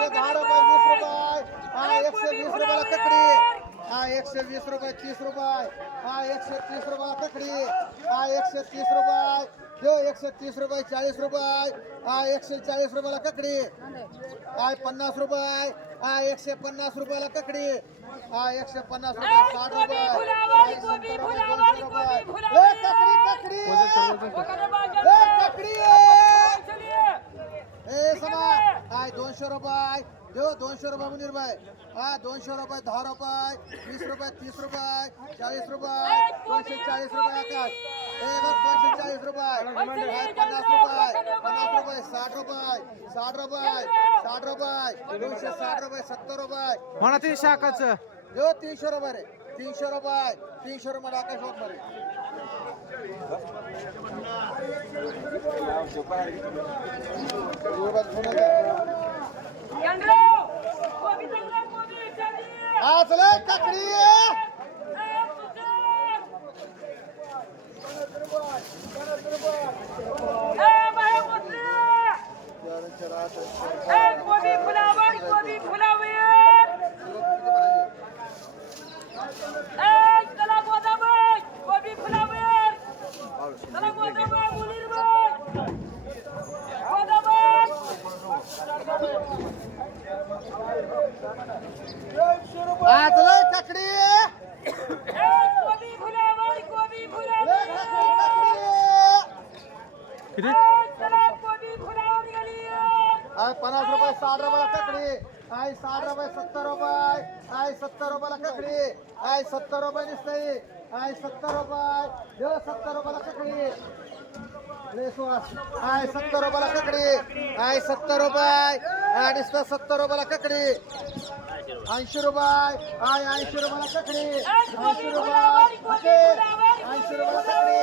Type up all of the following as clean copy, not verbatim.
110 रुपये 20 रुपये हा 120 रुपयाला ककडी हा 120 रुपये 30 रुपये हा 130 रुपयाला ककडी हा 130 रुपये जो 130 रुपये 40 रुपये हा 140 रुपयाला ककडी हा 50 रुपये हा 150 रुपयाला ककडी हा 150 रुपये 60 रुपये 70 रुपये 200 रुपये ककडी ककडी ककडी ए समा हाय 200 रुपये जो 200 रुपये मुनीर भाई हा 200 रुपये 10 रुपये 20 रुपये 30 रुपये 40 रुपये 240 रुपये आकाश बघ 240 रुपये 50 रुपये 50 रुपये 60 रुपये 60 रुपये 60 रुपये 260 रुपये 70 रुपये म्हणा 300 आकाचं जो 300 रुपये रे 300 रुपये 300 रुपये आकाश होत रे आज लय ककडी आज लय ककडी किती 50 रुपये 60 रुपयाला ककडी आय 60 रुपये 70 रुपये आय 70 रुपयाला ककडी आय 70 रुपये निसतई आय 70 रुपये जो 70 रुपयाला ककडी आय 70 रुपयाला ककडी आय 70 रुपये आय निसतं 70 रुपयाला ककडी 80 रुपये आय 80 रुपयाला ककडी 80 रुपये 80 रुपयाला ककडी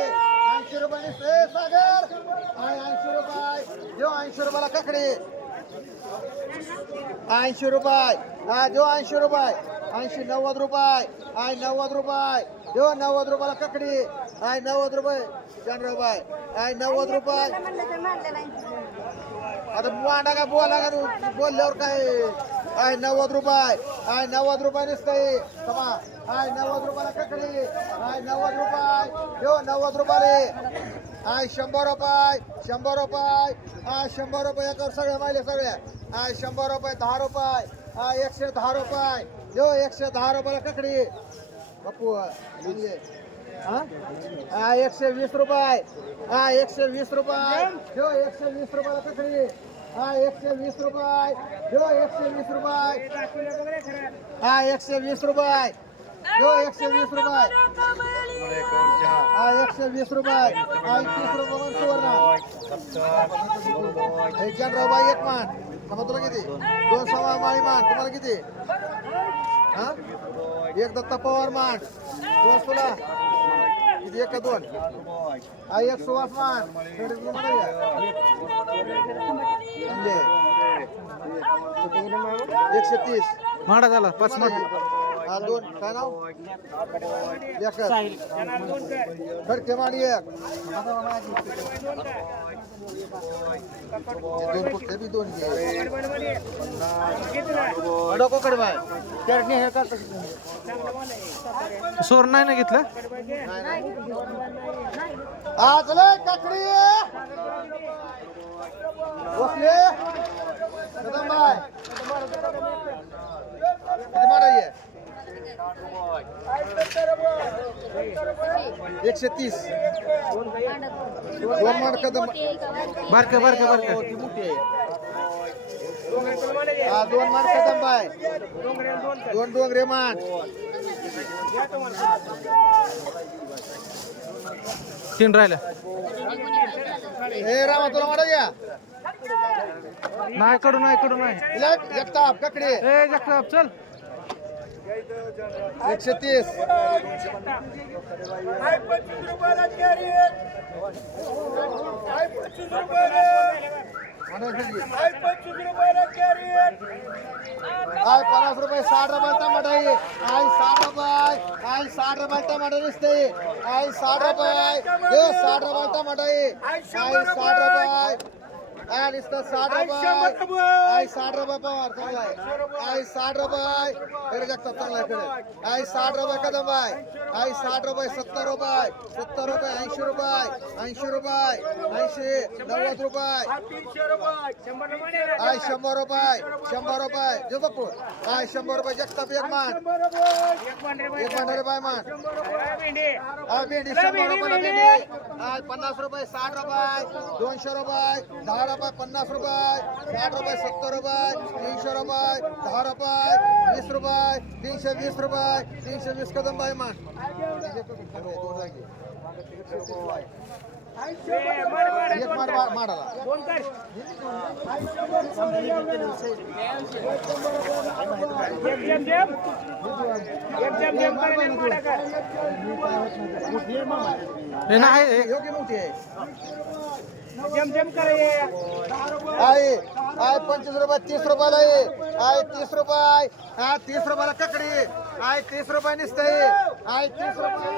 80 रुपये निसते सागर आय 80 रुपये जो 80 रुपयाला ककडी 80 रुपये हा जो 80 रुपये 80 90 रुपये आय 90 रुपये जो 90 रुपयाला ककडी आय 90 रुपये 4 रुपये आय 90 रुपये आता मांडा का बोला का बोलल्यावर काय आय 90 रुपये आय 90 रुपये नसतंय समा आय 90 रुपयाला ककडी आय 90 रुपये जो 90 रुपये आय 100 रुपये 100 रुपये आय 100 रुपये याच्यावर सगळ्या माहिले सगळ्या आय 100 रुपये 10 रुपये आय 110 रुपये जो 110 रुपयाला ककडी बापू आय 120 रुपये आय 120 रुपये जो 120 रुपयाला ककडी आय 120 रुपये जो 120 रुपये आय 120 रुपये जो 120 रुपये आय 120 रुपये आय 30 रुपये सुवर्ण एक जण रुपये एक मान तुला किती 2 सव्वा माळी मान तुम्हाला किती हा एक दत्ता पवार मान 2 तुला किती एक का 2 आय 1 सुवास मान 130 माडा झाला 5 माड हा 2 काय नाव खडके माडी एक 2 कुठले बी 2 घे डोको कडबाय चटणी हे का सोर नाही ना घेतलं आज लय ककडी बसले कदमबाई किती माडाई 130 2 माड कदम बारके बारके बारके ती मोठी आहे हा 2 माड कदमबाई 2 डोंगरे मान 3 राहिल्या हे रामा तुला माडा या नाही कडू नाही एकटाप ककडे ए जगताप चल 130 आय 50 रुपये 60 रुपये टमाटर आहे आय 60 रुपये आय 60 रुपये टमाटर दिसते आय 60 रुपये 60 रुपये टमाटर आहे आय 60 रुपये आणि नुसतं 60 रुपये आई 60 रुपये पवार चांगला आहे आई 60 रुपये तरी जगतात चांगला आहे कडे आई 60 रुपये कदम आहे आई 60 रुपये 70 रुपये 70 रुपये 80 रुपये 80 रुपये 80 90 रुपये आई 100 रुपये 100 रुपये जो बापू आई 100 रुपये जगताप एक मान रुपये मान भेंडी 100 रुपये भेंडी आई 50 रुपये 60 रुपये 200 रुपये 10 रुपये 50 रुपये 60 रुपये 70 रुपये 300 रुपये 10 रुपये 20 रुपये 320 रुपये 320 कदम बाय मान एक माडाला हे नाही योग्य मोठी आहे जम करे आहे आहे 25 रुपये 30 रुपयाला आहे आहे 30 रुपये हा 30 रुपयाला ककडी आहे 30 रुपये निसते आहे 30 रुपये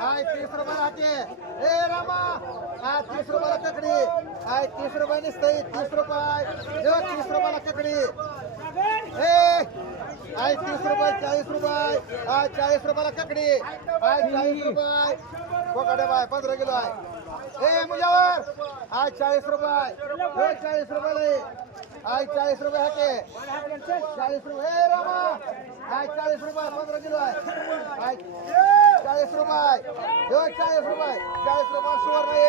आहे 30 रुपयाला हाते ए रामा हा 30 रुपयाला ककडी आहे 30 रुपये निसते 30 रुपये 30 रुपयाला ककडी ए आहे 30 रुपये 40 रुपये आहे 40 रुपयाला ककडी आहे 40 रुपये कोकडे बाय 15 किलो आहे ए मुजावर आज 40 रुपये 40 रुपये आज 40 रुपये हाके 40 रुपये ए रामा आज 40 रुपये 15 किलो आहे आज 40 रुपये 40 रुपये 40 रुपये सुवर नाही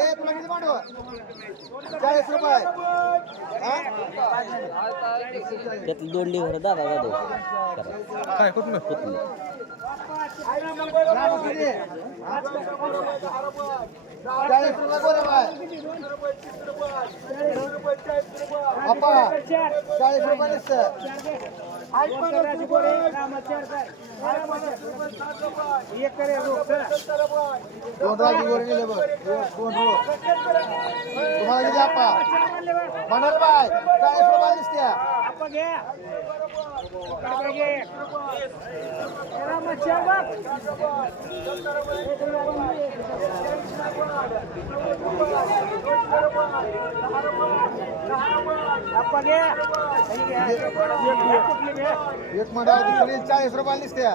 आहे तुला किती मांडव 40 रुपये त्यातली 2 लिव्हर दादा जाधव काय कुठलं चाळीस रुपये बोला बाय अप्पा 40 रुपये नुसतं दोन राजी गोरे गेले बघ दोन तुम्हाला किती अप्पा म्हणाल बाय 40 रुपये नुसत्या एक मंडळ दुसरी 40 रुपये नुसत्या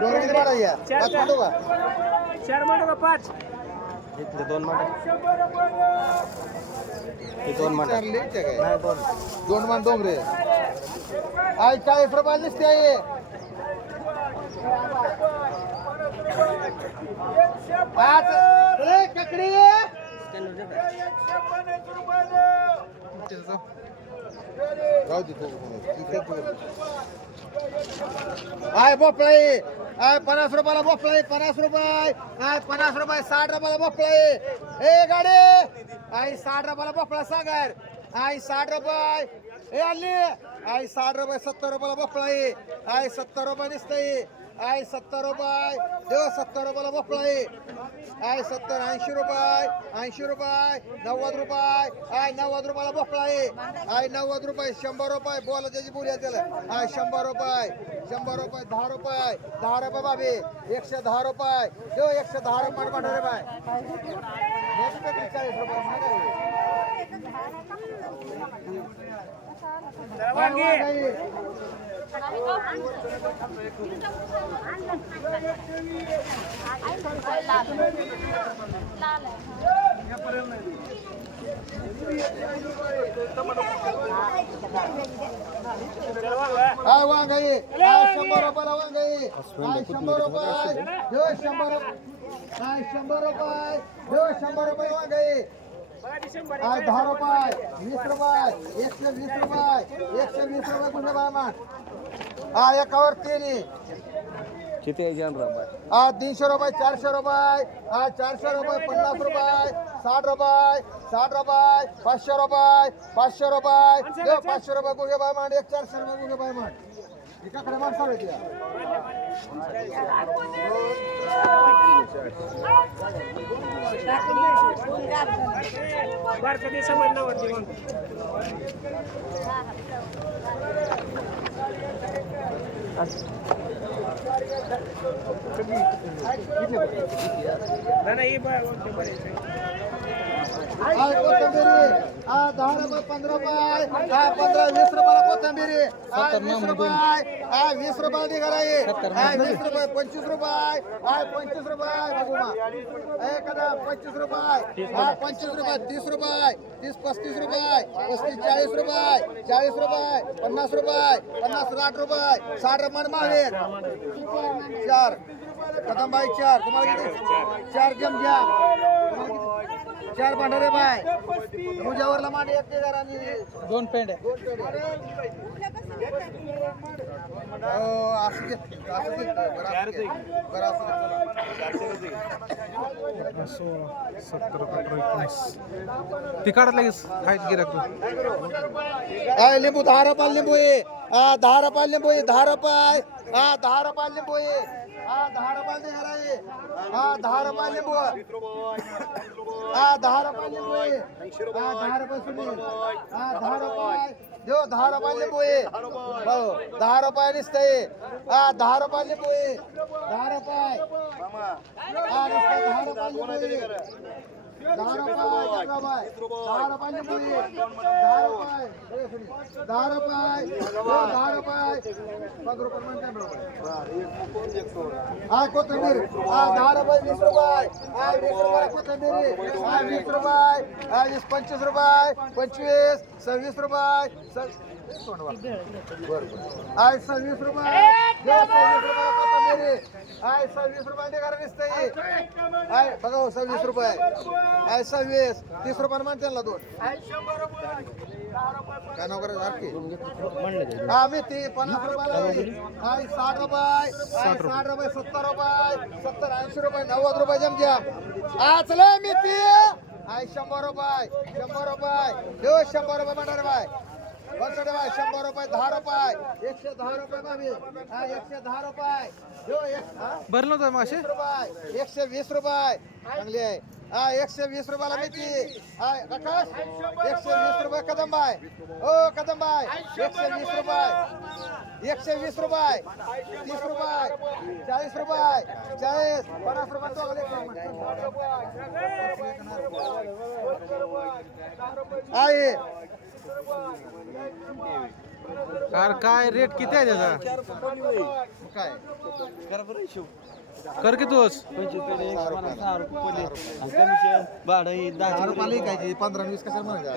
दोन किती माडा या 5 मांडू का 4 मांडू का 5 इथले 2 मांडे हे 2 मांडे नाही 2 दोन मान डोंगरे आज 40 रुपये नुसते आहे पाच ए ककडी राहू दे आय बोपळाई आय 50 रुपयाला बोपळाई 50 रुपये आय 50 रुपये 60 रुपयाला बोपळाई ए गाडी आय 60 रुपयाला बोपळा सागर आय 60 रुपये ए आली आय 60 रुपये 70 रुपयाला बोपळाई आय 70 रुपये निसतई आय 70 रुपये देव 70 रुपयाला बोपळाई आय 70 80 रुपये 80 रुपये 90 रुपये आय 90 रुपयाला बोपळाई आय 90 रुपये 100 रुपये बोला त्याची बोली त्याला आय 100 रुपये 10 रुपये 10 रुपये बाबी 110 रुपये देव 110 रुपये पाठवले बाय 40 रुपये हा वांगाई 100 रुपयाला वांगाई 100 रुपये 100 रुपये 100 रुपये 100 रुपये वांगाई आज 10 रुपये 20 रुपये 120 रुपये 120 रुपये कुठे बाय मान हा एकावर 3 किती आहे जानराव आज 300 रुपये 400 रुपये आज 400 रुपये 50 रुपये 60 रुपये 60 रुपये 500 रुपये 500 रुपये 500 रुपये कुठे बाय मान 400 रुपये कुठे बाय मान एकाकडे मान सांगायची बार कधी समजलं होती मग नाही बरं हा कोथिंबिरी 10 रुपये 15 रुपये 15 20 रुपयाला कोथिंबिरी 20 रुपये 20 रुपये निघाला 20 रुपये 25 रुपये 25 रुपये बघू एखादा 25 रुपये 25 रुपये 30 रुपये 30 35 रुपये 35 40 रुपये 40 रुपये 50 रुपये 50 60 रुपये 60 रुपये महावीर 4 कदमबाई 4 तुम्हाला किती 4 जम घ्या तुम्हाला किती 4 भांडारे बाय मुजावरला मांडी एक ते जरा आणि 2 पेंड आहे. असं घे असं घे बरं असं घे. 16 17 18 19 ती काढत लगेच आहेत गिराक काय लिंबू 10 रुपये लिंबू आहे 10 रुपये लिंबू आहे 10 रुपये 10 रुपये लिंबू आहे 10 रुपये दे घरा आहे 10 रुपये लिंबू 10 रुपये लिंबू आहे 10 रुपये सुनी 10 रुपये देऊ 10 रुपये लिंबू आहे हो 10 रुपये दिसतंय 10 रुपये लिंबू आहे 10 रुपये नुसतं 10 रुपये लिंबू आहे 10 रुपये 10 रुपये लिंबू आहे 10 रुपये 10 रुपये 5 रुपये म्हणते कोथिंबीर 10 रुपये 20 रुपये 20 रुपये कोथिंबीर 20 रुपये 20 25 रुपये 25 26 रुपये 26 रुपये 26 रुपये कोथिंबीर 26 रुपये ते घरा दिसतंय बघा 26 रुपये 26 30 रुपये म्हणते ना 2 काय नाव करायचं आम्ही ती 50 रुपयाला 60 रुपये 60 रुपये 70 रुपये 70 80 रुपये 90 रुपये जमजम आचले मी ती 100 रुपये 100 रुपये देऊ 100 रुपये म्हणणार बाय 100 रुपये 10 रुपये 110 रुपये मामी 110 रुपये देऊ भरलं होतं मासे 120 रुपये चांगली आहे 120 रुपयाला मेथी आकाश 120 रुपये कदमबाई ओ कदमबाई 120 रुपये 120 रुपये 30 रुपये 40 रुपये 40 50 रुपये आहे कार काय रेट किती आहे त्याचा काय कर की तूच 10 रुपयाला विकायची 15-20 कशाला म्हणायचं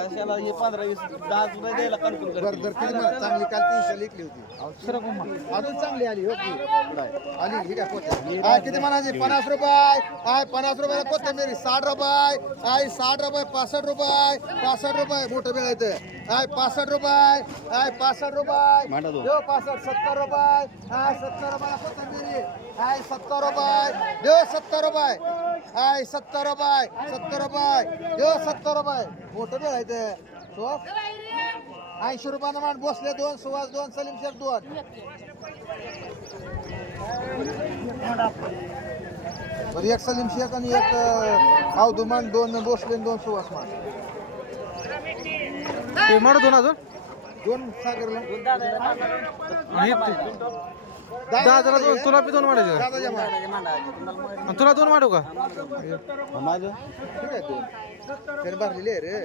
बरं जर किती म्हणा चांगली काल 300 लिखली होती अजून चांगली आली हो की आली ही काय कोथिंबीर किती म्हणायची 50 रुपये 50 रुपयाला कोथिंबीर 60 रुपये 60 रुपये 65 रुपये 65 रुपये मोठं मिळायचं 65 रुपये 65 रुपये देऊ 65 70 रुपये 70 रुपये कोथिंबीर 70 रुपये देऊ 70 रुपये 70 रुपये 70 रुपये देऊ 70 रुपये मोठं मिळायचं सुहास 80 रुपयानं मान बसले 2 सुहास 2 सलीम शेख 2 बरं एक सलीम शेख आणि एक अवधुमान 2 बसले 2 सुहास मान ते मारू दोन अजून 2 सागरला आणि दहा जरा दोन तुला बी 2 वाढायचे का? दादा जमा आणि तुला 2 वाढू का माझं ठीक आहे 2 त्याने भरलेली आहे रे